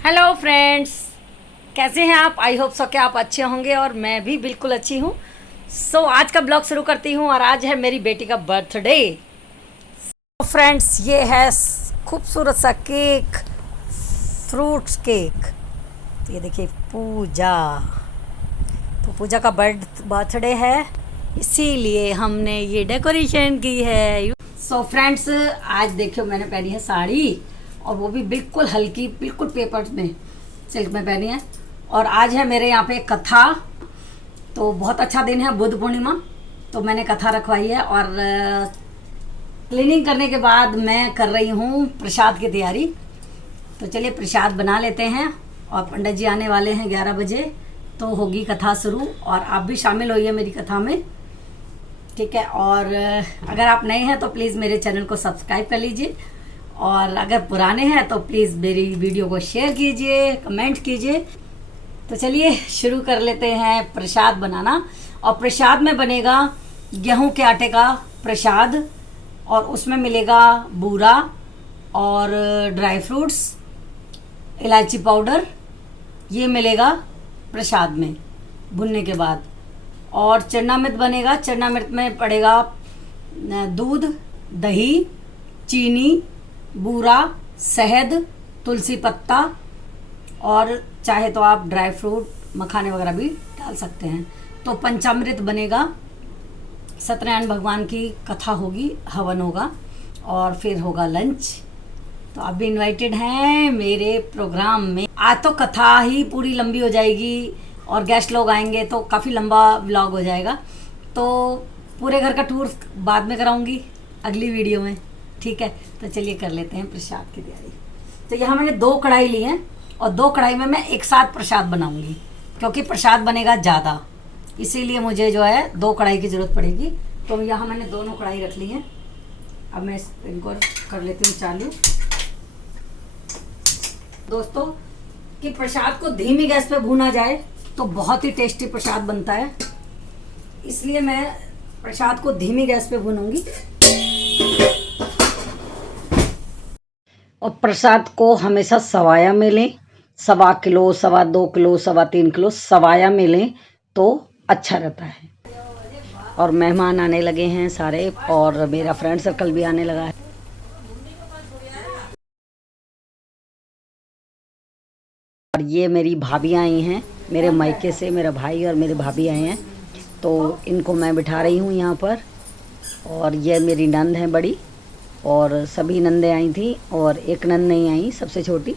Hello friends, कैसे हैं आप? आई होप सो कि आप अच्छे होंगे और मैं भी बिल्कुल अच्छी हूँ। आज का ब्लॉग शुरू करती हूँ और आज है मेरी बेटी का बर्थडे। फ्रेंड्स, ये है खूबसूरत सा केक, फ्रूट्स केक। तो ये देखिए पूजा, तो पूजा का बर्थडे है, इसीलिए हमने ये डेकोरेशन की है। फ्रेंड्स, आज देखियो मैंने पहनी है साड़ी, और वो भी बिल्कुल हल्की, बिल्कुल पेपर में, सिल्क में पहनी है। और आज है मेरे यहाँ पे कथा, तो बहुत अच्छा दिन है, बुद्ध पूर्णिमा, तो मैंने कथा रखवाई है। और क्लीनिंग करने के बाद मैं कर रही हूँ प्रसाद की तैयारी। तो चलिए प्रसाद बना लेते हैं, और पंडित जी आने वाले हैं 11 बजे, तो होगी कथा शुरू। और आप भी शामिल होइए मेरी कथा में, ठीक है। और अगर आप नए हैं तो प्लीज़ मेरे चैनल को सब्सक्राइब कर लीजिए, और अगर पुराने हैं तो प्लीज़ मेरी वीडियो को शेयर कीजिए, कमेंट कीजिए। तो चलिए शुरू कर लेते हैं प्रसाद बनाना। और प्रसाद में बनेगा गेहूं के आटे का प्रसाद, और उसमें मिलेगा बूरा और ड्राई फ्रूट्स, इलायची पाउडर, ये मिलेगा प्रसाद में भुनने के बाद। और चरणामृत बनेगा, चरणामृत में पड़ेगा दूध, दही, चीनी, बूरा, शहद, तुलसी पत्ता, और चाहे तो आप ड्राई फ्रूट, मखाने वगैरह भी डाल सकते हैं। तो पंचामृत बनेगा, सत्यनारायण भगवान की कथा होगी, हवन होगा, और फिर होगा लंच। तो आप भी इनवाइटेड हैं मेरे प्रोग्राम में। आज तो कथा ही पूरी लंबी हो जाएगी, और गेस्ट लोग आएंगे तो काफ़ी लंबा व्लॉग हो जाएगा। तो पूरे घर का टूर बाद में कराऊंगी अगली वीडियो में, ठीक है। तो चलिए कर लेते हैं प्रसाद की तैयारी। तो यहाँ मैंने 2 कढ़ाई ली हैं, और 2 कढ़ाई में मैं एक साथ प्रसाद बनाऊंगी, क्योंकि प्रसाद बनेगा ज़्यादा, इसीलिए मुझे जो है 2 कढ़ाई की ज़रूरत पड़ेगी। तो यहाँ मैंने दोनों कढ़ाई रख ली हैं। अब मैं इनको कर लेती हूँ चालू। दोस्तों, कि प्रसाद को धीमी गैस पे भूना जाए तो बहुत ही टेस्टी प्रसाद बनता है, इसलिए मैं प्रसाद को धीमी गैस पे भूनूंगी। और प्रसाद को हमेशा सवाया में लें, 1.25 किलो, 2.25 किलो, 3.25 किलो सवाया में लें तो अच्छा रहता है। और मेहमान आने लगे हैं सारे, और मेरा फ्रेंड सर्कल भी आने लगा है। और ये मेरी भाभी आई हैं मेरे मायके से, मेरा भाई और मेरे भाभी आए हैं, तो इनको मैं बिठा रही हूँ यहाँ पर। और ये मेरी नंद है बड़ी, और सभी नंदें आई थी, और एक नंद नहीं आई, सबसे छोटी,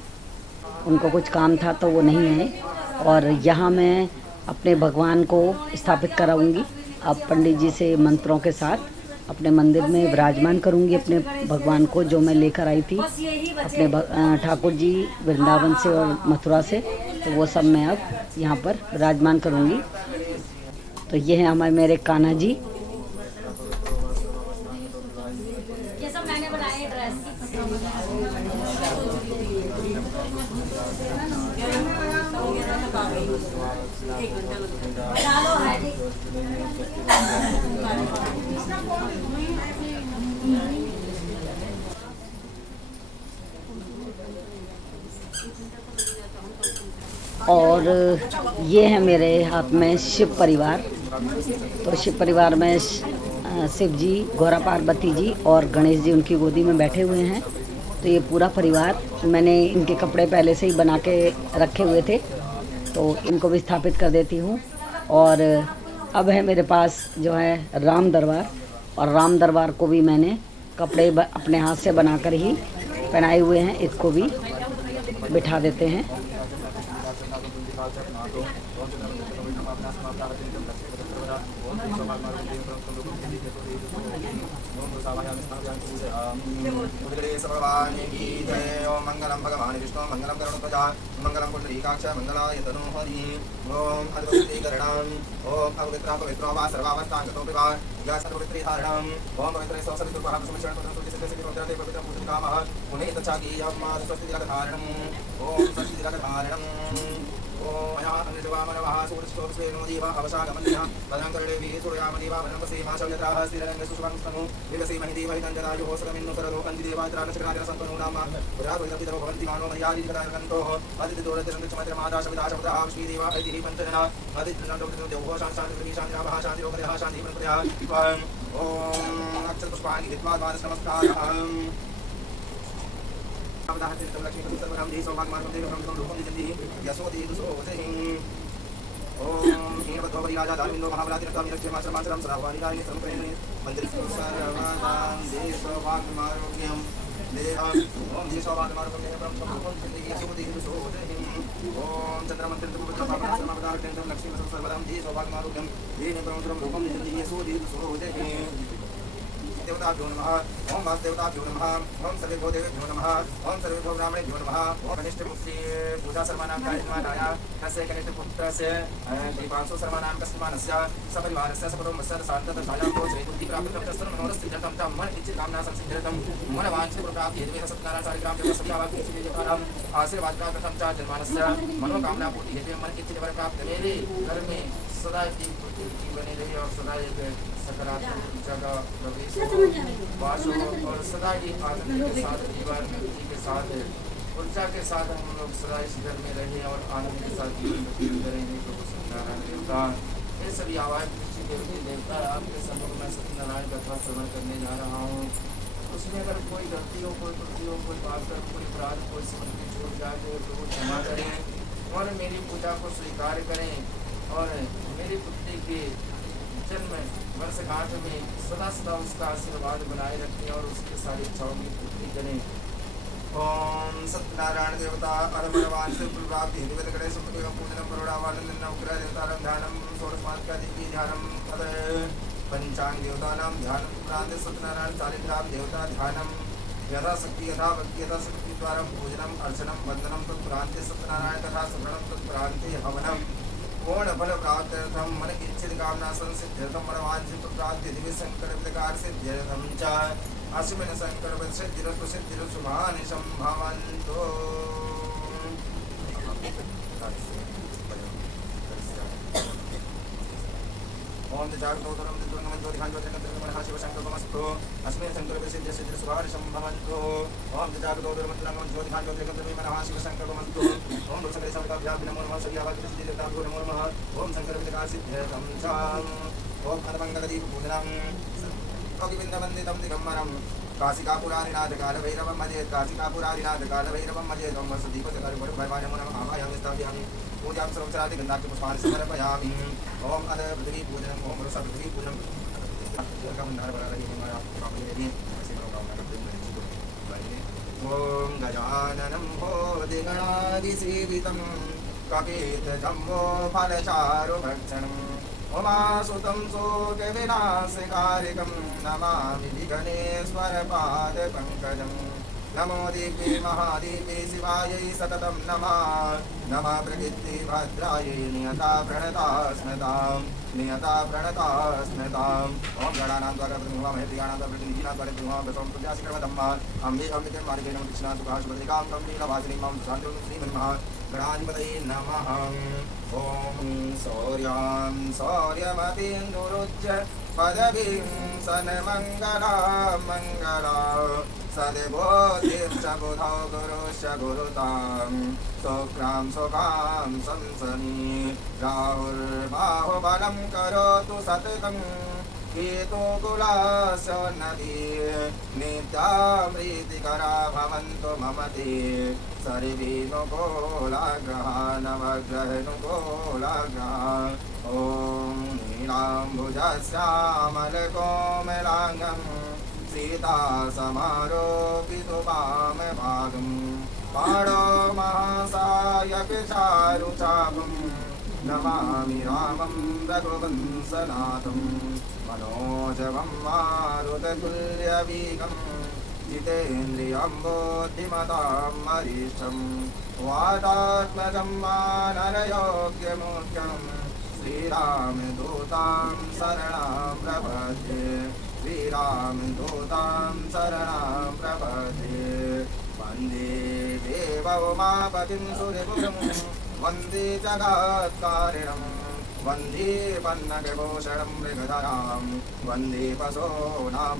उनको कुछ काम था तो वो नहीं आए। और यहाँ मैं अपने भगवान को स्थापित कराऊंगी, अब पंडित जी से मंत्रों के साथ अपने मंदिर में विराजमान करूंगी अपने भगवान को, जो मैं लेकर आई थी अपने ठाकुर जी वृंदावन से और मथुरा से, तो वो सब मैं अब यहाँ पर विराजमान करूंगी। तो ये हैं हमारे मेरे कान्हा जी। ये सब मैंने बनाए ड्रेस। और ये है मेरे हाथ में शिव परिवार। तो शिव परिवार में शिव जी, गौरा पार्वती जी और गणेश जी उनकी गोदी में बैठे हुए हैं। तो ये पूरा परिवार, मैंने इनके कपड़े पहले से ही बना के रखे हुए थे, तो इनको भी स्थापित कर देती हूँ। और अब है मेरे पास जो है राम दरबार, और राम दरबार को भी मैंने कपड़े अपने हाथ से बनाकर ही पहनाए हुए हैं, इसको भी बिठा देते हैं। मंगलम भगवान विष्णु मंगलम गरुड़ध्वजा मंगलम पुंडरीकाक्ष मंगलाय तनोहरि। ओम अद्वैतीकरणं ओम अवृत्रा पवित्रो वा सर्वावस्थांगतो विवा या सर्ववित्रिधारणं ओम पवित्रे सवितुर्वहं समिश्रण पवित्रं पवित्रं पवित्रं पूजनकामः पुनीत चाकीयं स्वस्ति जगधारणं ओम स्वस्ति जगधारणं ओम या अन्नजवामनवः सूर्यस्तोस्वेनो जीवा अवसागमन्यः पदान्तर्देवी सूर्यामदेवा वनमसेमा शव्यत्राः स्थिररङ्गसुष्वंस्तनु विकसीमहि देवैतञ्जरायुः सकमिन्नु सरलोकञ्जिदेवात्रानचक्रादिरसन्तनु नाम पुरातुलपितरो भवन्ति मानो मर्यादिकरानन्तोः अदितिदोरतिरन्तुचमत्रमादाशविदाशब्दः विश्वीदेवा ऐतिः पञ्चजना अदितिदण्डोपतिदेवो शान्तिः शान्तिरोपदयः शान्तिमन्त्रयः ओम अक्षरपुष्पाणि हित्वा द्वादशनमस्कारः लक्ष्मीपुत्रं धी सौभाग्यमार्गं देवं रूपं दिजन्ति यशोदे दुसोदहि ओम हीनवद्भवरि राजा दानविन्दो महाबलातिरक्तां निरक्षमाचरमाचरं सदावानिदायिनि संप्रेणि मन्दिरस्तु सर्वदां दे सौभाग्यमारोग्यं देहम् ओम धी सौभाग्यमारोग्यं देहं रूपं दिजन्ति यशोदे दुसोदहि ओम चन्द्रमन्त्रिं लक्ष्मी सर्वदां धी सौभाग्यमारोग्यं देहं रूपं दिजन्ति यशोदे दुसोदहि देवताभ्यो नमः ओम वासुदेवताभ्यो नमः ओम सर्वेभ्यो देवेभ्यो नमः ओम सर्वेभ्यो ब्राह्मणेभ्यो नमः ओम कनिष्ठ पुत्री पूजा शर्माणां कार्यक्रमाय तस्य कनिष्ठ पुत्रस्य दीपांशु शर्माणां कस्मानस्य सपरिवारस्य सकुटुम्बस्य शान्ततथायां श्रीबुद्धि प्राप्तं तस्य मनोरस्थितं तं मन इच्छित कामना संसिद्धिरतं मन वाञ्छित प्राप्ति हेतु सत्यनारायण कार्यक्रम के सत्यावाक्य देवतानां आशीर्वाद प्राप्तं च जन्मानस्य मनोकामना पूर्ति हेतु मन इच्छित वर प्राप्त मेरे घर में सदा की बनी रही और सदा एक सकारात्मक जगह प्रवेश वास और सदा ही आनंद के साथ परिवार व्यक्ति के साथ ऊर्जा के साथ हम लोग सदा इस घर में रहे और आनंद के साथ जीवन व्यतीत करेंगे। प्रभु सत्यनारायण देवता ये सभी आवाज कृषि देवती देवता आपके सम्मुख में सत्यनारायण कथा श्रवण करने जा रहा हूँ। उसमें अगर कोई गलती हो, कोई त्रुटि हो, कोई बात कर, कोई अपराध, कोई समझ छूट जाए तो प्रभु क्षमा करें और मेरी पूजा को स्वीकार करें और मेरी पुत्री की जन्म वर्षगांठ में सदा सदा उसका आशीर्वाद बनाए रखें और उसकी सारी इच्छाओं की पूर्ति करें। ओम सत्यनारायण देवता अरमणवान से प्राप्ति निवेद गणेश पूजनम करुणावानंदन उग्र देवतारं ध्यानम षोडशमात्का देवी ध्यानम तद पंचांग देवतानां ध्यानम प्रांत सत्यनारायण शालिग्राम देवता ध्यानम यथा शक्ति यथा भक्ति यथा शक्ति द्वारा पूजनम अर्चनम वंदनम तत्प्रांते सत्यनारायण तथा स्मरणम तत्प्रांते हवनम पूर्ण फल प्राप्त्यर्थम मन की इच्छित कामना संसिद्ध्यर्थम मनोवांछित प्राप्ति दिव्य संकल्प विकार सिद्ध्यर्थम च अस्मिन् संकल्प सिद्धिरस्तु सिद्धिरस्तु शुभानि संभवन्तु। ओम जागृतोदरं दिद्वंगमं ज्योतिषां ज्योतिर्गन्धर्वं मनः शिवसंकल्पमस्तु अस्मिन् संकल्पे सिद्धिः सिद्धिः शुभानि संभवन्तु। ओम जागृतोदरं दिद्वंगमं ज्योतिषां ज्योतिर्गन्धर्वं मनः शिवसंकल्पमस्तु। ओम दुर्सकलसंकल्पाभ्यां नमो नमः सव्यावाक्यसिद्धिदेवताभ्यो नमो नमः। ओम संकल्पविकासिद्ध्यर्थं च ओम अनमङ्गलदीपपूजनं योगिबिन्दवन्दितं दिगम्बरं काशिकापुरारिनाथ कालभैरवं मजेत् काशिकापुरारिनाथ कालभैरवं मजेत् ओम वसुदीपसकलगुरुभगवान् नमो नमः आवाहयामि स्थापयामि पूजां सर्वचरादि गन्धार्थ पुष्पाणि समर्पयामि। ओम अद पृथ्वी पूजनम ओम रुषा पृथ्वी पूजनम ओम गजाननं भोदिगणादिसेवितं कपितजम्बो फलचारुभक्षणम् उमासुतं शोकविनाशकारिकं नमामि विघ्नेश्वरपादपङ्कजम्। नमो देवी महादेवी शिवायै सततं नमः नमः प्रकृतिभद्रायै नियता प्रणता स्मृताम्। ओम गणानां द्वारा ब्रह्मवामहे प्रियाणां द्वारा प्रतिनिधीनां द्वारा ब्रह्मवामहे प्रत्याशिक्रमदम्मा अम्बे अम्बिके मार्गेण कृष्णां सुखाशुभद्रिकां कम्लीलवासिनीं मां शान्तिं श्रीमन्मः गणाधिपतये नमः। ओम शौर्यां शौर्यमतीन्दुरुच्य पदवीं सन्मङ्गला मङ्गला सद्बोधिश्च बुधौ गुरुश्च गुरुतां शुक्रां सुखां संसनि राहुर्बाहुबलं करोतु सततं केतुकुलासोन्नति नित्यामृतिकरा भवन्तु मम ते सर्वेऽनुकूलाग्रहा नवग्रहानुकूलाग्रहा। ॐ नीलाम्बुजश्यामलकोमलाङ्गं सीतासमारोपितु वामभागं पाणो महासायकचारुचापं नमामि रामं रघुवंशनाथं मनोजवं मारुततुल्यवेगं जितेन्द्रियं बुद्धिमतां वरिष्ठं वातात्मजं वानरयोग्यमुख्यं श्रीरामदूतां शरणं प्रपद्ये श्रीरामदूतां शरणं प्रपद्ये वन्दे देव उमापतिं सुरगुरुं वन्दे जगत्कारिणम् वन्दे पन्नगभूषणं मृगधरां वन्दे पशूनां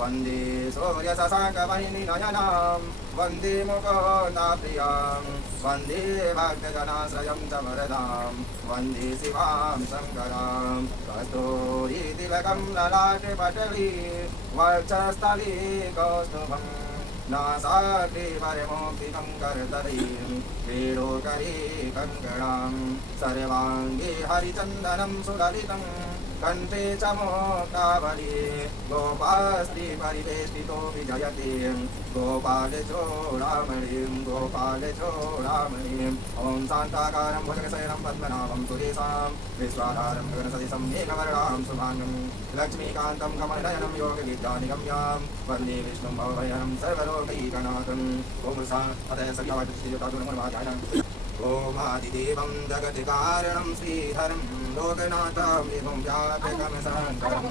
वन्दे सूर्यशशाङ्कवह्निनयनां वन्दे मुकुन्दप्रियां वन्दे भक्तजनाश्रयं च वरदां वन्दे शिवां शङ्करां कस्तूरीतिलकं ललाटपटली वक्षस्थले कौस्तुभम् नासाग्रे परमोक्तिकं करतरीं वेणोकरे कङ्कणां सर्वाङ्गे हरिचन्दनं सुललितं कण्ठे च मोक्तावली गोपास्त्रि परिवेष्टितो विजयते गोपालचूडामणिं ॐ शान्ताकारं भुजगशयनं पद्मनाभं सुरेशां विश्वाधारं गगनसदृशं मेघवर्णां शुभाङ्गं लक्ष्मीकान्तं कमलनयनं योगविद्यानिगम्यां वन्दे विष्णुं भवभयहरं सर्वलोकैकनाथं ॐ अतः सव्यावतिष्ठितोऽनुमन्वाध्यायः ओमादिदेवं जगत्कारणं श्रीधरं लोकनाथं विभुं व्यापकमशङ्करं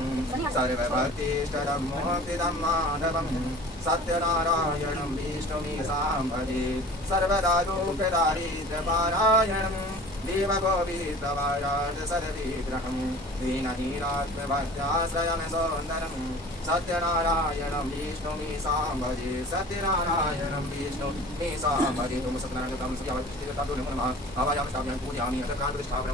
सर्वभक्तिष्ठरं मोक्षिदं माधवं सत्यनारायणं विष्णुमीशां भजे सर्वदा दुःखदारिद्र्यपारायणं देवगोविन्दवाराज सदविग्रहं दीनहीनात्मभक्त्याश्रयं सौन्दरं सत्यनारायणं विष्णुमीशां भजे सत्यनारायणं विष्णुमीशां भजे तुम सत्यनारायणं सत्यावतिष्ठितोऽनुमन्वाध्यायः आवायां स्थापयामि पूजयामि अतः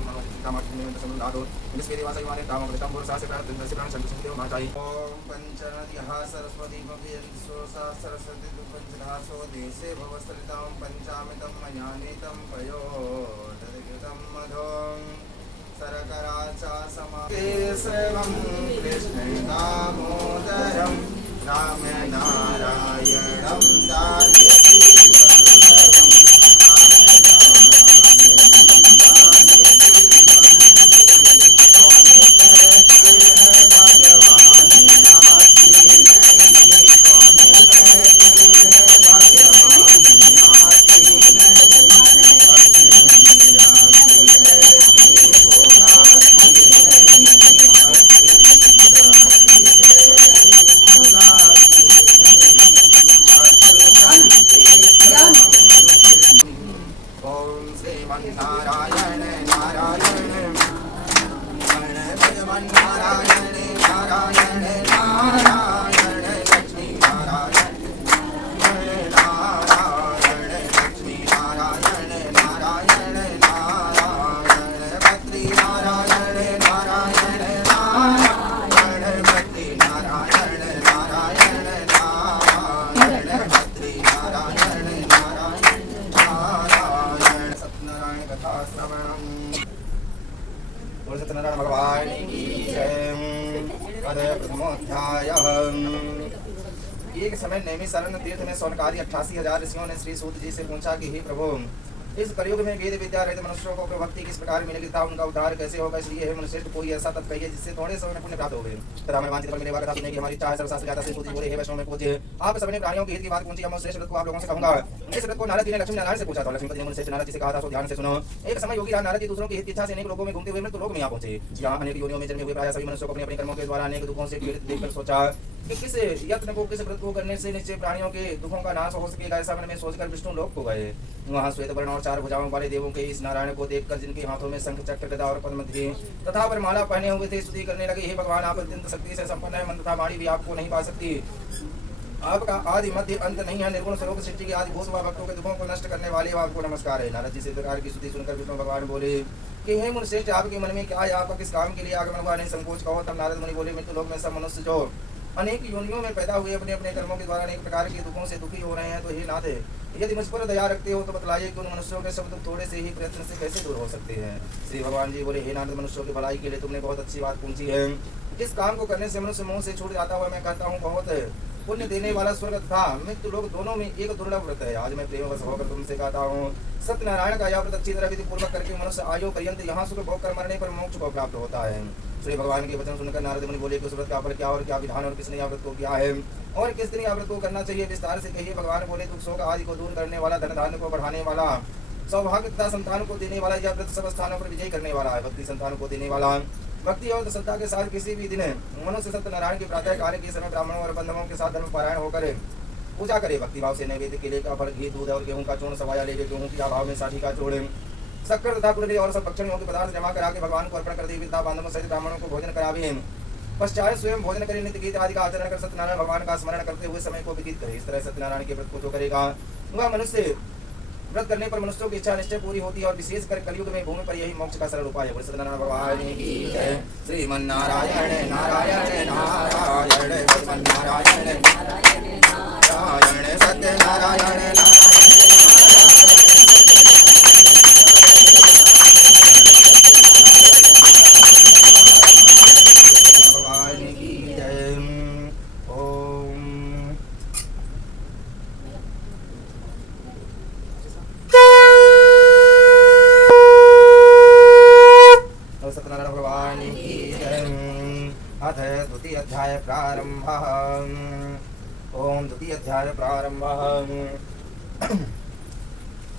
मनोचिन्तामो विश्वे देवासयुवाने तामो कृतं पुरुषास्य प्राणस्य प्राणशङ्कुसंदेवमाचायि ॐ पञ्चनद्यः सरस्वती भवेन्सोसा सरस्वती पञ्चधासो देशे भवस्तलितां पञ्चामृतं मया नीतं पयोदकृतं मधुं सरकरा च समाकेशवं कृष्णं दामोदरं रामनारायणं दास्यति नारायण नारायण नारायण नारायण नारायण लक्ष्मी नारायण नारायण लक्ष्मी नारायण नारायण नारायण भद्री नारायण नारायण नारायण भद्री नारायण नारायण नारायण भद्री नारायण नारायण नारायण सत्यनारायण कथा श्रवणम् सत्यनारायण भगवान की जय। अद प्रथमोध्यायः। एक समय नैमिषारण्य तीर्थ में सौनकादि 88,000 ऋषियों ने श्री सूत जी से पूछा कि हे प्रभु, इस कलयुग में वेद विद्या रहित मनुष्यों को भक्ति किस प्रकार मिलेगी तथा उनका उद्धार कैसे होगा, इसलिए हे मनुष्य कोई ऐसा तत्व कहिए जिससे थोड़े समय में पुण्य प्राप्त हो गए। तथा हमें वांछित फल मिलेगा तथा सुनने की हमारी इच्छा है। सर्वशास्त्र ज्ञाता श्री सूत जी बोले, हे वैष्णव में पूज्य, आप सबने प्राणियों के हित की बात पूछी, हम श्रेष्ठ व्रत को आप लोगों से कहूंगा। इस व्रत को नारद जी ने लक्ष्मी नारायण से पूछा था। लक्ष्मीपति ने श्रेष्ठ नारद जी से कहा था, सो ध्यान से सुनो। एक समय योगी नारद जी दूसरों के हित की इच्छा से अनेक लोगों में घूमते हुए मृत्यु लोक में आ पहुंचे। यहाँ अनेक योनियों में जन्मे हुए प्राय सभी मनुष्यों को अपने अपने कर्मों के द्वारा अनेक दुखों से पीड़ित देखकर सोचा कि किस यत्न को, किस व्रत को करने से निश्चय प्राणियों के दुखों का नाश हो सकेगा। ऐसा मन में सोचकर विष्णु लोक को गए। वहाँ श्वेत वर्ण और 4 भुजाओं वाले देवों के इस नारायण को देखकर, जिनके हाथों में शंख चक्र गदा और पद्म थे तथा वरमाला पहने हुए थे, स्तुति करने लगे, हे भगवान, आप अत्यंत शक्ति से संपन्न है, मन तथा वाणी भी आपको नहीं पा सकती। आपका आदि मध्य अंत नहीं है, निर्गुण स्वरूप सृष्टि के आदि भूष व भक्तों के दुखों को नष्ट करने वाले आपको नमस्कार है। नारद जी से प्रकार की स्तुति सुनकर विष्णु भगवान बोले कि हे मुनिश्रेष्ठ, आपके मन में क्या है, आपका किस काम के लिए आगमन हुआ, नहीं संकोच कहो। तब नारद मुनि बोले, मृत्यु लोक में सब मनुष्य जो अनेक योनियों में पैदा हुए अपने अपने कर्मों के द्वारा अनेक प्रकार के दुखों से दुखी हो रहे हैं, तो हे नाथ, यदि मुझ पर दया रखते हो तो बतलाइए कि उन मनुष्यों के सब दुख थोड़े से ही प्रयत्न से कैसे दूर हो सकते हैं। श्री भगवान जी बोले, हे नाथ, मनुष्यों की भलाई के लिए तुमने बहुत अच्छी बात पूछी है। जिस काम को करने से मनुष्य मुंह से छूट जाता हुआ मैं कहता हूँ बहुत पुण्य देने वाला स्वर्ग तथा मृत्यु लोक दोनों में एक दुर्लभ व्रत है। आज मैं प्रेमवश होकर तुमसे कहता हूँ, सत्यनारायण का यह व्रत अच्छी तरह विधि पूर्वक करके मनुष्य आयु पर्यंत यहाँ सुख भोग कर मरने पर मोक्ष को प्राप्त होता है। श्री भगवान के वचन सुनकर नारद मुनि बोले कि उस व्रत का फल क्या और क्या विधान, और किसने यह व्रत को किया है और किस दिन यह व्रत को करना चाहिए, विस्तार से कहिए। भगवान बोले, दुख शोक आदि को दूर करने वाला, धन धान्य को बढ़ाने वाला, सौभाग्य तथा संतान को देने वाला, यह व्रत सब स्थानों पर विजय करने वाला है। भक्ति संतान को देने वाला, भक्ति और श्रद्धा के साथ किसी भी दिन मनुष्य सत्यनारायण के प्रातः काल के समय ब्राह्मणों और बंधुओं के साथ धर्म पारायण होकर पूजा करे। भक्ति भाव से नैवेद्य केले का फल, घी, दूध और गेहूं का चूर्ण, सवाया लेके गेहूं के अभाव में साठी का चूर्ण शक्कर तथा कुंडली और सब भक्षण योग्य पदार्थ जमा करा के भगवान को अर्पण कर देवी तथा बांधवों सहित ब्राह्मणों को भोजन करावे। पश्चात स्वयं भोजन करे, नित्य गीत आदि का आचरण कर सत्यनारायण भगवान का स्मरण करते हुए समय को व्यतीत करे। इस तरह सत्यनारायण के व्रत को जो करेगा वह मनुष्य व्रत करने पर मनुष्यों की इच्छा निश्चय पूरी होती है और विशेषकर कलयुग में भूमि पर यही मोक्ष का सरल उपाय है। सत्यनारायण भगवान की जय। श्रीमन्नारायण नारायण नारायण श्रीमन्नारायण नारायण सत्यनारायण भगवान की जय। ओम सत्यनारायण भगवान की जय। अथ द्वितीय अध्याय प्रारंभ। ओम द्वितीय अध्याय प्रारंभ।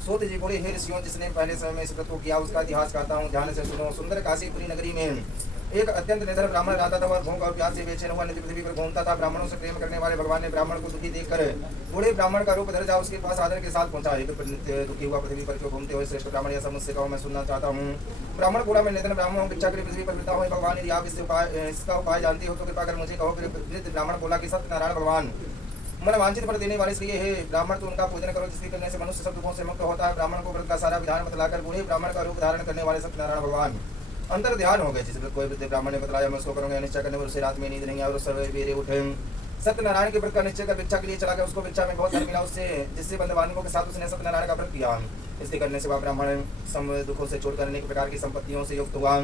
सूत जी बोले, हे ऋषियों, जिसने पहले समय में इस व्रत को किया उसका इतिहास कहता हूँ, ध्यान से सुनो। सुंदर काशीपुरी नगरी में एक अत्यंत निधन ब्राह्मण रहता था। वह भूख और प्यास से बेचैन हुआ नित्य पृथ्वी पर घूमता था। ब्राह्मणों से प्रेम करने वाले भगवान ने ब्राह्मण को दुखी देखकर बूढ़े ब्राह्मण का रूप धर जा उसके पास आदर के साथ पहुंचा। दुखी हुआ पृथ्वी पर क्यों घूमते हुए श्रेष्ठ ब्राह्मण, ऐसा मुझसे कहो, मैं सुनना चाहता हूँ। ब्राह्मण बोला, मैं निधन ब्राह्मण हूँ, भिक्षा के लिए पृथ्वी पर फिरता हूँ। भगवान, यदि आप इसका उपाय जानते हो तो कृपा कर मुझे कहो। फिर ब्राह्मण बोला कि सत्यनारायण भगवान मन वांछित फल देने वाले इसलिए हे ब्राह्मण, तो उनका पूजन करो, जिसके करने से मनुष्य सब दुखों से मुक्त होता है। ब्राह्मण को व्रत का सारा विधान बतलाकर बूढ़े ब्राह्मण का रूप धारण करने वाले सत्यनारायण भगवान अंतर ध्यान हो गए। जिस व्रत कोई वृद्ध ब्राह्मण ने बतलाया मैं उसको करूंगा, निश्चय करने पर उसे रात में नींद नहीं आई और सवेरे उठे सत्यनारायण के व्रत का निश्चय कर भिक्षा के लिए चला गया। उसको भिक्षा में बहुत धन मिला उससे, जिससे बंधुबांधवों के साथ उसने सत्यनारायण का व्रत किया। इसके करने से वह ब्राह्मण सम दुखों से छोड़कर अनेक प्रकार की संपत्तियों से युक्त हुआ।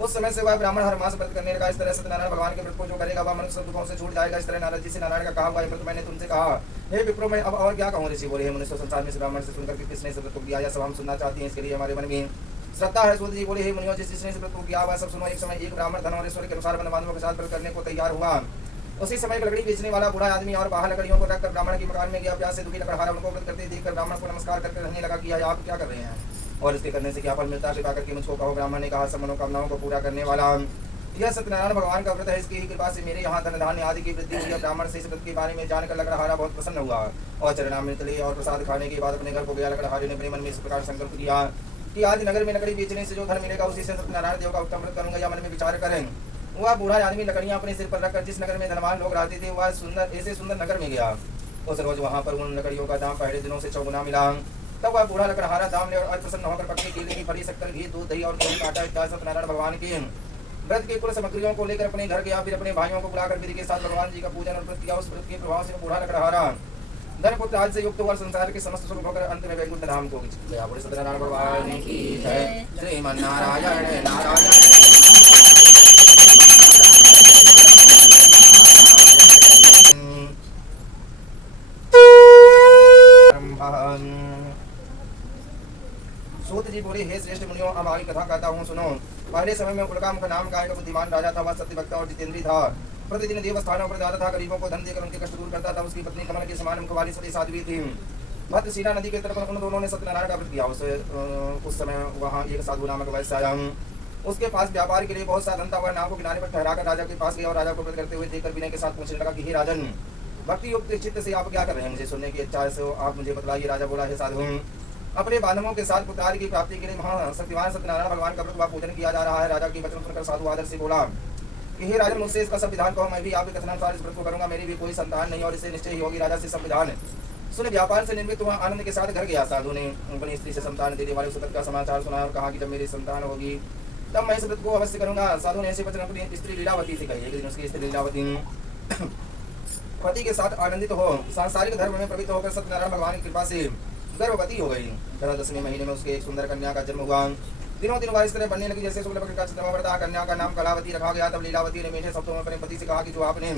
उस समय से वह ब्राह्मण हर मास व्रत करने लगा। इस तरह सत्यनारायण भगवान के व्रत को जो करेगा वह मनुष्य सब दुखों से छूट जाएगा। इस तरह नारद जी से नारायण का कहा हुआ व्रत मैंने तुमसे कहा, हे विप्रो, मैं अब और क्या कहूँ। ऋषि बोले, हे मनुष्य, संसार में इस ब्राह्मण से सुनकर किसने इस व्रत को किया, यह सब हम सुनना चाहते हैं, इसके लिए हमारे मन में श्रद्धा है। सूत जी बोले, हे मुनियों, जिसने इस व्रत को किया हुआ सब सुनो। एक समय एक ब्राह्मण धन और ऐश्वर्य के अनुसार बंधुबांधवों के साथ व्रत करने को तैयार हुआ। उसी समय एक लकड़ी बेचने वाला बूढ़ा आदमी और बाहर लकड़ियों को रखकर ब्राह्मण के मकान में गया। प्यास से दुखी लकड़हारा उनको व्रत करते देखकर ब्राह्मण को नमस्कार करके रहने लगा कि आप क्या कर रहे हैं और इसके करने से क्या फल मिलता है, कृपा करके मुझको कहो। ब्राह्मण ने कहा, सब मनोकामनाओं को पूरा करने वाला यह सत्यनारायण भगवान का व्रत है। इसकी ही कृपा से मेरे यहाँ धन धान्य आदि की वृद्धि हुई। ब्राह्मण से इस व्रत के बारे में जानकर लकड़हारा बहुत प्रसन्न हुआ और चरणामृत लिए और प्रसाद खाने के बाद अपने घर को गया। लकड़हारे ने अपने मन में इस प्रकार संकल्प किया कि आज नगर में लकड़ी बेचने से जो धन मिलेगा उसी से सत्यनारायण देव का उत्तम व्रत करूंगा। या मन में विचार करें वह बूढ़ा आदमी लकड़ियां अपने सिर पर रखकर जिस नगर में धनवान लोग रहते थे वह ऐसे सुंदर नगर में गया। उस रोज वहां पर उन लकड़ियों का दाम पहले दिनों से चौगुना मिला। तब वह बूढ़ा लकड़हारा दाम ले और प्रसन्न होकर पक्के केले की फली, शक्कर, घी, दूध, दही और गेहूं आटा इत्यादि सत्यनारायण भगवान के व्रत की कुल सामग्रियों को लेकर अपने घर गया। फिर अपने भाइयों को बुलाकर विधि के साथ भगवान जी का पूजन और व्रत किया। उस व्रत के प्रभाव से बूढ़ा लकड़हारा धन पुत्र आज से युक्त हुआ। संसार के समस्त सुख होकर अंत में वैकुंठ धाम को गया। बोले सत्यनारायण भगवान की जय। श्रीमन्नारायण नारायण सूत जी बोले, हे श्रेष्ठ मुनियों, अब आगे कथा कहता हूँ, सुनो। पहले समय में उल्कामुख नाम का एक बुद्धिमान राजा था। वह सत्यवक्ता और जितेंद्री था। प्रतिदिन देवस्थानों पर जाता था, गरीबों को धन देकर उनके कष्ट दूर करता था। उसकी पत्नी कमल के समान मुख वाली सती साध्वी थी। भद्रशीला नदी के तरफ उन दोनों ने सत्यनारायण का व्रत किया। उस समय वहाँ एक साधु नामक वैश्य आया। उसके पास व्यापार के लिए बहुत सा धन था। वह नाव को किनारे पर ठहराकर राजा के पास गया और राजा को व्रत करते हुए देखकर विनय के साथ पूछने लगा कि हे राजन, भक्ति युक्त चित्त से आप क्या कर रहे हैं, मुझे सुनने की इच्छा है, सो आप मुझे बतलाइए। राजा बोला, हे साधु, अपने बांधवों के साथ पुत्र की प्राप्ति के लिए महाशक्तिमान सत्यनारायण भगवान का व्रत व पूजन किया जा रहा है। राजा की वचन सुनकर साधु आदर से बोला कि हे राजन, मुझसे इसका संविधान कहो, मैं भी आपके कथनानुसार इस व्रत को करूंगा। मेरी भी कोई संतान नहीं और इससे निश्चय ही होगी। राजा से संविधान सुन व्यापार से निर्मित हुआ आनंद के साथ घर गया। साधु ने अपनी स्त्री से संतान देने वाले उस व्रत का समाचार सुना और कहा कि जब मेरी संतान होगी तब मैं इस व्रत को अवश्य करूंगा। साधु ने ऐसे वचन अपनी स्त्री लीलावती से कही। एक दिन उसकी स्त्री लीलावती पति के साथ आनंदित हो सांसारिक धर्म में प्रवृत्त होकर सत्यनारायण भगवान की कृपा से गर्भवती हो गई। 10वें महीने में उसके एक सुंदर कन्या का जन्म हुआ। दिनों दिन वह इस तरह बनने लगी जैसे शुक्ल पक्ष का चंद्रमा बढ़ता। कन्या का नाम कलावती रखा गया। तब लीलावती ने मीठे शब्दों में अपने पति से कहा कि जो आपने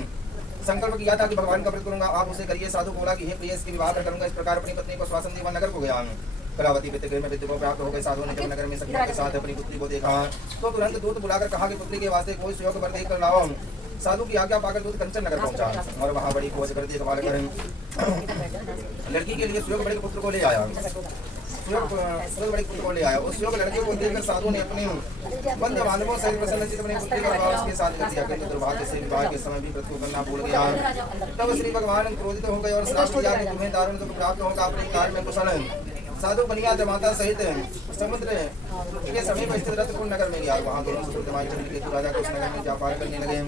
संकल्प किया था कि भगवान का व्रत करूंगा आप उसे करिए। साधु बोला कि हे प्रिय, इसके विवाह करूंगा। इस प्रकार अपनी पत्नी को श्वासन दी नगर को गया। कलावती विद्या में विद्या को प्राप्त हो गए। साधु ने जब नगर में सखियों के साथ अपनी पुत्री को देखा तो तुरंत दूत बुलाकर कहा कि पुत्री के वास्ते कोई सुयोग वर देकर लाओ। साधु की आज्ञा पाकर दूत कंचन नगर पहुंचा और वहां बड़ी खोज कर देखभाल कर लड़की के लिए सुयोग बड़े पुत्र को ले आया। उस योग लड़के को देखकर साधु ने अपने बंद बांधवों से प्रसन्नचित अपनी पुत्री का विवाह उसके साथ कर दिया। किंतु दुर्भाग्य से विवाह के समय भी व्रत को करना भूल गया। तब श्री भगवान क्रोधित हो गए और श्राप दिया कि तुम्हें दारुण दुख प्राप्त होगा। अपने कार्य में कुशल साधु बनिया जमाता सहित समुद्र के समीप स्थित रत्नपुर नगर में गया। वहाँ दोनों ससुर जमाई चंद्रकेतु राजा को उस नगर में व्यापार करने लगे।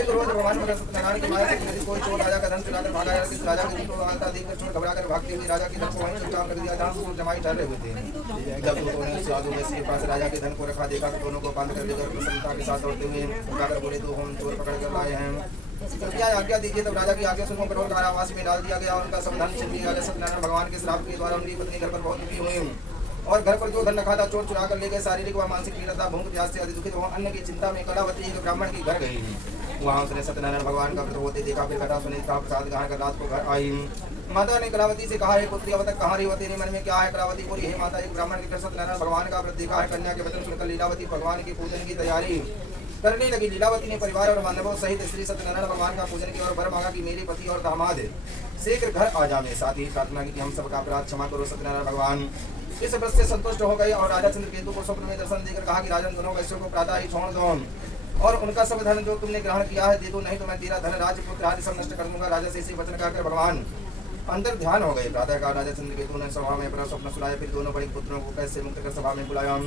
एक रोज भगवान मकर सत्यनारायण की माया से यदि कोई चोर राजा का धन चुराकर भागा, राजा के को आता देखकर चोर घबराकर भागते हुए राजा के धन को वहीं चुपचाप रख दिया जहाँ ससुर जमाई ठहरे हुए थे। जब दोनों ने साधु वैश्य के पास राजा के धन को रखा देखा तो दोनों को बंद कर लेकर प्रसन्नता के साथ दौड़ते हुए उठाकर बोले, तो हम चोर पकड़ कर लाए हैं, क्या आज्ञा दीजिए। तब राजा की आज्ञा सुनकर कठोर कारावास में डाल दिया गया। उनका सब धन छीन लिया गया। सत्यनारायण भगवान के श्राप के द्वारा उनकी पत्नी घर पर बहुत दुखी हुई और घर पर जो धन रखा था चोर चुरा कर ले गए। शारीरिक व मानसिक पीड़ा था, भूख प्यास से अति दुखित वह अन्न की चिंता में कलावती एक ब्राह्मण के घर गई। वहाँ उसने सत्यनारायण भगवान का व्रत होते देखा। फिर कथा सुनी का प्रसाद ग्रहण कर रात को घर आई। माता ने कलावती से कहा, है पुत्री अब तक कहाँ रही हो, तेरे मन में क्या है। कलावती बोली, हे माता, एक ब्राह्मण के घर सत्यनारायण भगवान का व्रत देखा है। कन्या के वचन सुनकर लीलावती भगवान की पूजन की तैयारी करने लगी। लीलावती ने परिवार और मानवों सहित श्री सत्यनारायण भगवान का पूजन किया और वर मांगा कि मेरे पति और दामाद शीघ्र घर आ जाए। साथ ही प्रार्थना की कि हम सबका अपराध क्षमा करो। सत्यनारायण भगवान इस व्रत से संतुष्ट हो गए और राजा चंद्रकेतु को स्वप्न में दर्शन देकर कहा कि राजन, दोनों वैश्यों को प्रातः ही छोड़ दो और उनका सब धन जो तुमने ग्रहण किया है दे दो, नहीं तो मैं तेरा धन राज्य पुत्र आदि सब नष्ट कर दूंगा। राजा से इसी वचन कहकर भगवान अंतर ध्यान हो गए। प्रातः काल राजा चंद्रकेतु ने सभा में अपना स्वप्न सुनाया। फिर दोनों बड़े पुत्रों को कैसे मुक्त कर सभा में बुलाया।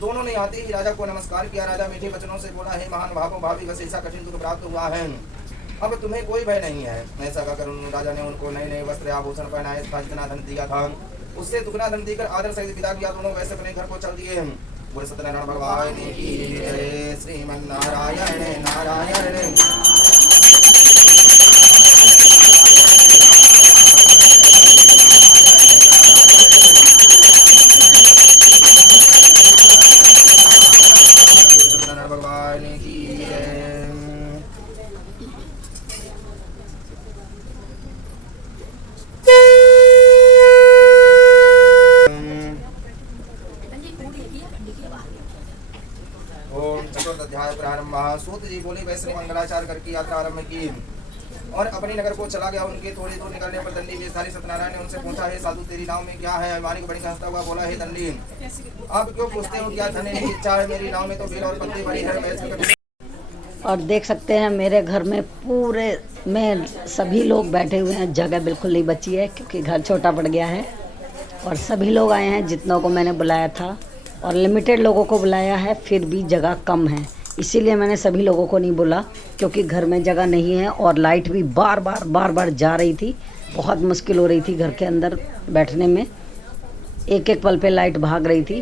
दोनों ने आते ही राजा को नमस्कार किया। राजा मीठे वचनों से बोला, हे महान भावों भावी, बस ऐसा कठिन दुख प्राप्त हुआ है, अब तुम्हें कोई भय नहीं है। ऐसा कहकर राजा ने उनको नए नए वस्त्र आभूषण पहनाए था। जितना धन दिया था उससे दुगना धन देकर आदर सहित विदा किया। दोनों वैसे अपने घर को चल दिए। बोले सत्यनारायण भगवान की जय। श्रीमन्नारायण नारायण भगवान की जय। ओम चतुर्थ अध्याय प्रारंभ। सूत जी बोले, वैसे मंगलाचार करके यात्रा आरंभ की और अपने नगर को चला गया। उनके थोड़ी दूर निकलने पर दंडी वेशधारी सत्यनारायण ने उनसे पूछा, हे साधु, तेरी नाव में क्या है। वाणी को बड़ी हंसता हुआ बोला, हे दंडी, आप क्यों पूछते हो, क्या धन की इच्छा है। मेरी नाव में तो बेल और पत्ते भरी है। और देख सकते हैं मेरे घर में पूरे में सभी लोग बैठे हुए हैं। जगह बिल्कुल नहीं बची है क्योंकि घर छोटा पड़ गया है और सभी लोग आए हैं जितनों को मैंने बुलाया था और लिमिटेड लोगों को बुलाया है, फिर भी जगह कम है। इसीलिए मैंने सभी लोगों को नहीं बुला क्योंकि घर में जगह नहीं है और लाइट भी बार बार जा रही थी। बहुत मुश्किल हो रही थी घर के अंदर बैठने में, एक एक पल पे लाइट भाग रही थी।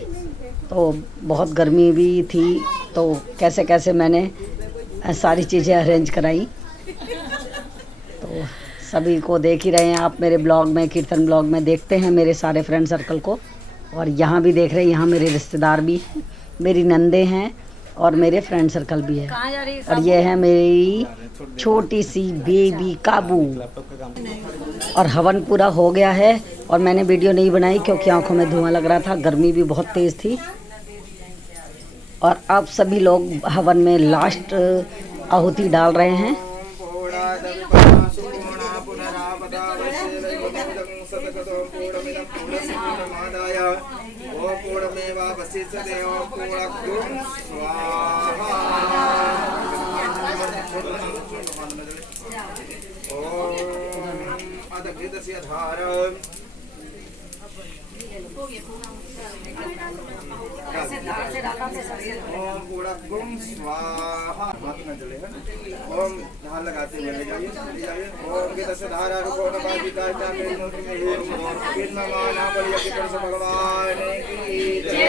तो बहुत गर्मी भी थी, तो कैसे कैसे मैंने सारी चीज़ें अरेंज कराई। तो सभी को देख ही रहे हैं आप मेरे ब्लॉग में, कीर्तन ब्लॉग में देखते हैं मेरे सारे फ्रेंड सर्कल को। और यहाँ भी देख रहे हैं, यहाँ मेरे रिश्तेदार भी हैं, मेरी नंदे हैं और मेरे फ्रेंड सर्कल भी है। और ये है मेरी छोटी सी बेबी काबू। और हवन पूरा हो गया है और मैंने वीडियो नहीं बनाई क्योंकि आंखों में धुआं लग रहा था, गर्मी भी बहुत तेज़ थी। और अब सभी लोग हवन में लास्ट आहुति डाल रहे हैं। ओम गुणगुम स्वाहा। ओम धार लगाते हुए ले जाइए। ओम के दस धारा रुको न बाकी काटा मेरी नोट में ही विष्णु माना बलिया के परस भगवान की जय।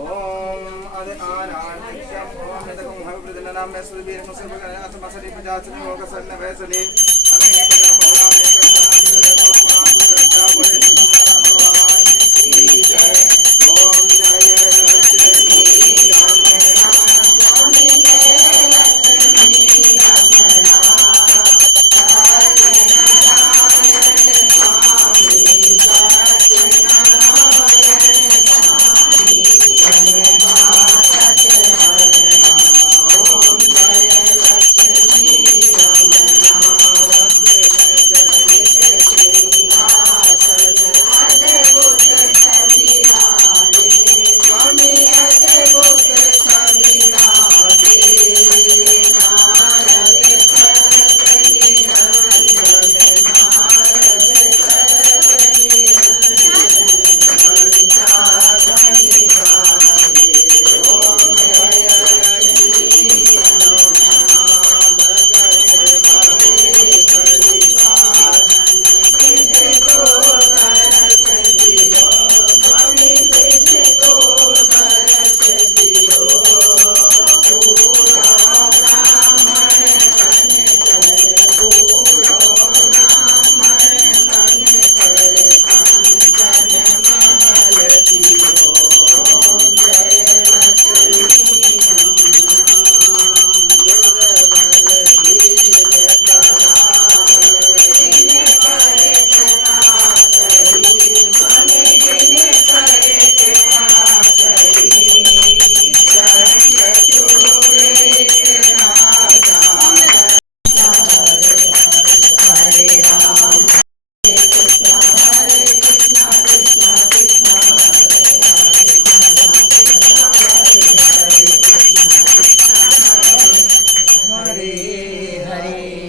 ओम अद आनान्यम ओम नदकं हव प्रदननाम में सुबीर मुसब अथ मसली पजाचने होग सन्न वैसने हमें हे पजा भगवान ने प्रसन्न के तो मां रक्षा बोले सत्यनारायण भगवान की जय। ओम जय लक्ष्मी रमणा स्वामी जय लक्ष्मी रमणा सत्यनारायण स्वामी सत्यनारायण स्वामी धन्यवाद सत्यनारायण। ओम जय लक्ष्मी रमणा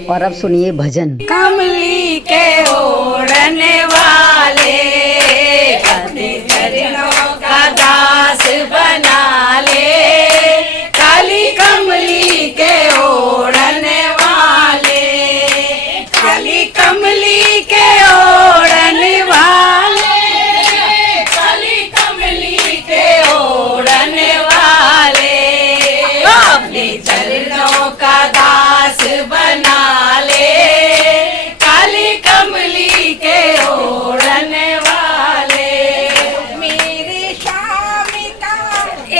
और अब सुनिए भजन। कमली के ओढ़ने वाले कभी चरणों का दास बना ले, काली कमली के ओढ़ने वाले, काली कमली के ओढ़ने वाले, काली कमली के ओढ़ने वाले, अपने चरणों का दास बना ले, काली कमली के ओढ़ने वाले। मेरे स्वामी का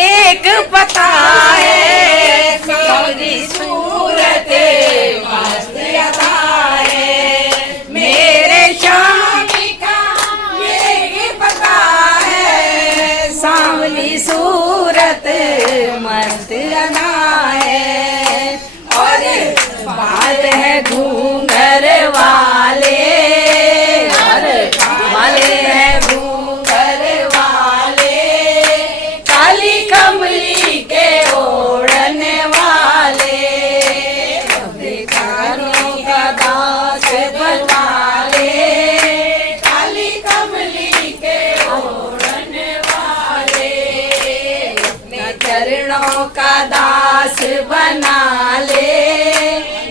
एक पता है, सारी सूरत मस्त अदा है। मेरे स्वामी का एक पता है, सांवली सूरत मस्त अदा है। और बाल है घूंघर वाले, और वाले है घूंघर वाले, काली कमली के ओढ़ने वाले, अपने कानों का दास बना ले, काली कमली के ओढ़ने वाले, अपने चरणों का दास बना ले,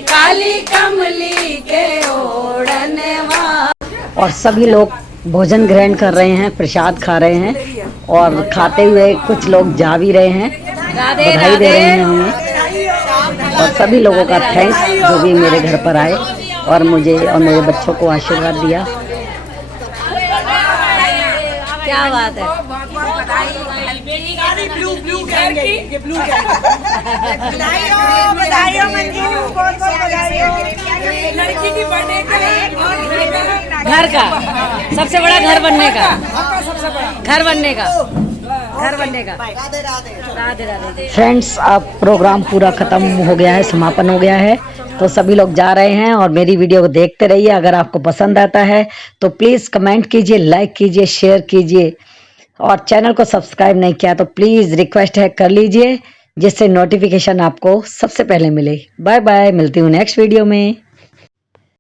काली कमली के ओढ़ने वाले। और सभी लोग भोजन ग्रहण कर रहे हैं, प्रसाद खा रहे हैं, और खाते हुए कुछ लोग जा भी रहे हैं, बधाई दे रहे हैं हमें। और सभी लोगों का थैंक्स जो भी मेरे घर पर आए और मुझे और मेरे बच्चों को आशीर्वाद दिया। क्या बात है। लड़की की बर्थडे घर का सबसे बड़ा घर बनने का, घर बनने का, घर बनने का। राधे राधे। फ्रेंड्स, अब प्रोग्राम पूरा खत्म हो गया है, समापन हो गया है, तो सभी लोग जा रहे हैं। और मेरी वीडियो को देखते रहिए। अगर आपको पसंद आता है तो प्लीज़ कमेंट कीजिए, लाइक कीजिए, शेयर कीजिए, और चैनल को सब्सक्राइब नहीं किया तो प्लीज़ रिक्वेस्ट है कर लीजिए, जिससे नोटिफिकेशन आपको सबसे पहले मिले। बाय बाय, मिलती हूँ नेक्स्ट वीडियो में।